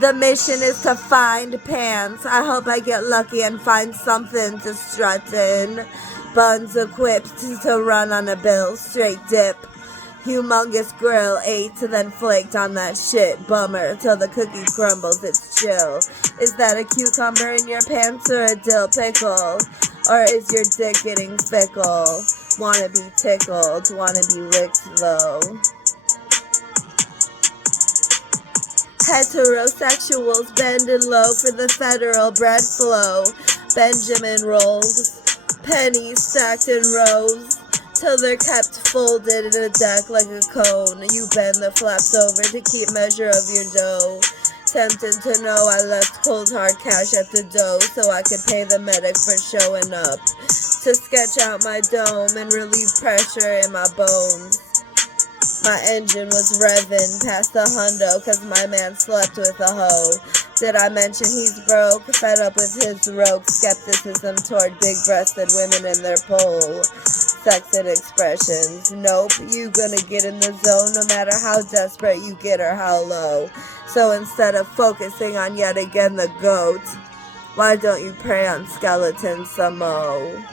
The mission is to find pants. I hope I get lucky and find something to strut in. Buns equipped to run on a bill. Straight dip. Humongous grill, ate then flaked on that shit. Bummer, till the cookie crumbles, it's chill. Is that a cucumber in your pants or a dill pickle? Or is your dick getting fickle? Wanna be tickled, wanna be licked though. Heterosexuals bendin low for the federal bread flow. Benjamin rolls, pennies stacked in rows, till they're kept folded in a deck like a cone. You bend the flaps over to keep measure of your dough. Temptin to know I left cold hard cash at the door so I could pay the medic for showing up to sketch out my dome and relieve pressure in my bones. My engine was revvin past the hundo cause my man slept with a hoe. Did I mention he's broke? Fed up with his rogue skepticism toward big-breasted women in their pole. Sexxin expressions. Nope, you gonna get in the zone no matter how desperate you get or how low. So instead of focusing on yet again the goat, why don't you prey on skeletons some more?